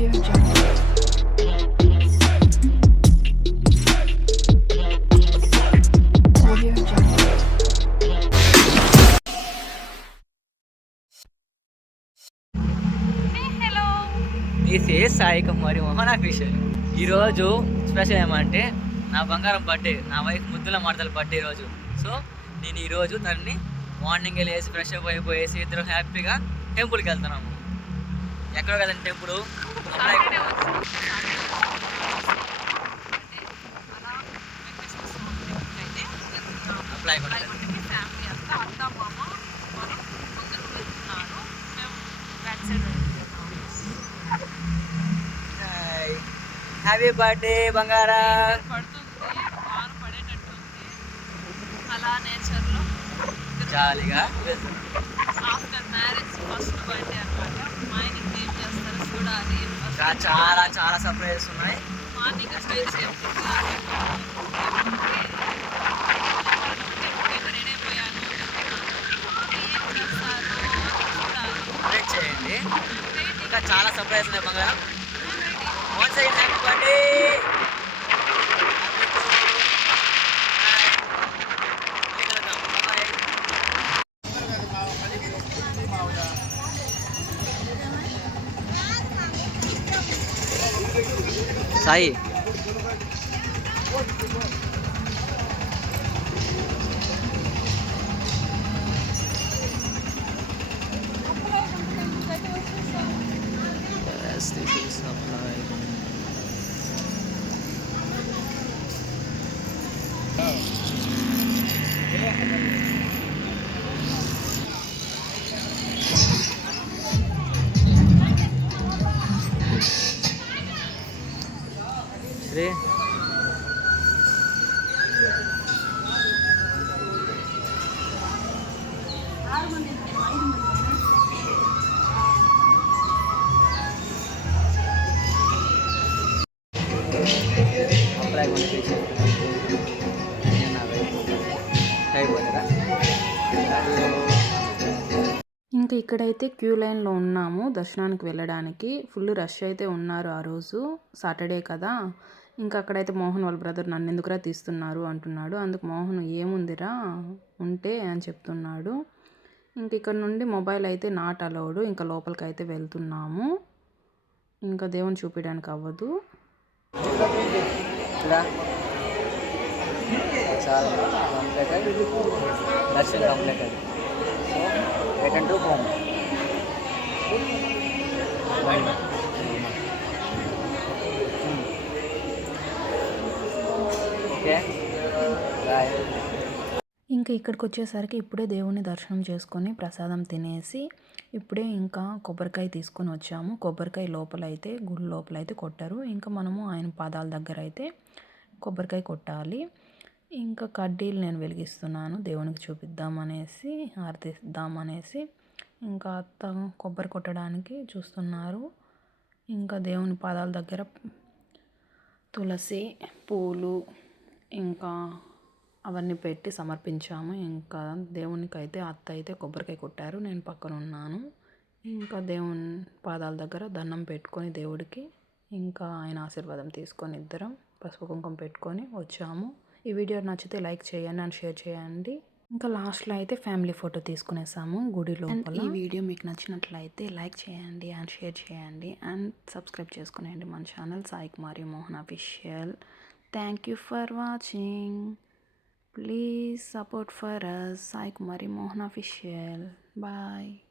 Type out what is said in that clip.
Audio Jungle. Audio Jungle. This is Sai Kumari Mohan official. ఈరోజు special ఏమంటే నా బంగారం బర్త్డే, నా వైఫ్ ముద్దుల మాటల బర్త్డే రోజు. సో నేను ఈరోజు తనని మార్నింగ్ వెళ్ళేసి ఫ్రెష్ అప్ అయిపోయేసి ఇద్దరు హ్యాపీగా టెంపుల్కి వెళ్తున్నాము. ఎక్కడో కదండి టెంపుల్, అప్లై హ్యాపీ బర్త్డే బంగారా. అలా నేచర్లో జాలీగా ఆఫ్టర్ మ్యారేజ్ ఫస్ట్ బర్త్డే అనమాట. మా ఆయన ఏం చేస్తారో చూడాలి. చాలా చాలా సర్ప్రైజెస్ ఉన్నాయి. మార్నింగ్ రెడీ అయిపోయాను. ఏం చేస్తారు చూడాలి. వెయిట్ చేయండి, ఇంకా చాలా సర్ప్రైజ్ ఉన్నాయి బంగారం. One side happy birthday. Sai Sri ఇంకా ఇక్కడైతే క్యూ లైన్లో ఉన్నాము దర్శనానికి వెళ్ళడానికి. ఫుల్ రష్ అయితే ఉన్నారు ఆ రోజు, సాటర్డే కదా. ఇంకా అక్కడైతే మోహన్ వాళ్ళ బ్రదర్ నన్ను ఎందుకురా తీస్తున్నారు అంటున్నాడు. అందుకు మోహన్ ఏముందిరా ఉంటే అని చెప్తున్నాడు. ఇంక ఇక్కడ నుండి మొబైల్ అయితే నాట్ అలౌడ్. ఇంకా లోపలికి అయితే వెళ్తున్నాము. ఇంకా దేవుని చూపించడానికి అవ్వదు. దర్శనం కంప్లీట్ అది. So return to home. Okay bye. ఇంకా ఇక్కడికి వచ్చేసరికి ఇప్పుడే దేవుని దర్శనం చేసుకొని ప్రసాదం తినేసి ఇప్పుడే ఇంకా కొబ్బరికాయ తీసుకొని వచ్చాము. కొబ్బరికాయ లోపలైతే గుడి లోపలైతే కొట్టారు. ఇంకా మనము ఆయన పాదాల దగ్గర అయితే కొబ్బరికాయ కొట్టాలి. ఇంకా కడ్డీలు నేను వెలిగిస్తున్నాను దేవునికి చూపిద్దామనేసి, హారతిద్దామనేసి. ఇంకా అత్త కొబ్బరి కొట్టడానికి చూస్తున్నారు. ఇంకా దేవుని పాదాల దగ్గర తులసి పూలు ఇంకా అవన్నీ పెట్టి సమర్పించాము. ఇంకా దేవునికి అయితే అత్త అయితే కొబ్బరికాయ కొట్టారు, నేను పక్కన ఉన్నాను. ఇంకా దేవుని పాదాల దగ్గర దండం పెట్టుకొని దేవుడికి ఇంకా ఆయన ఆశీర్వాదం తీసుకొని ఇద్దరం పసుపు కుంకుమ పెట్టుకొని వచ్చాము. ఈ వీడియో నచ్చితే లైక్ చేయండి అండ్ షేర్ చేయండి. ఇంకా లాస్ట్లో అయితే ఫ్యామిలీ ఫోటో తీసుకునేసాము గుడి లోపల. ఈ వీడియో మీకు నచ్చినట్లయితే లైక్ చేయండి అండ్ షేర్ చేయండి అండ్ సబ్స్క్రైబ్ చేసుకునేయండి మన channel Sai Kumari Mohan official. Thank you for watching. Please support for us, Sai Kumari Mohan Official. Bye.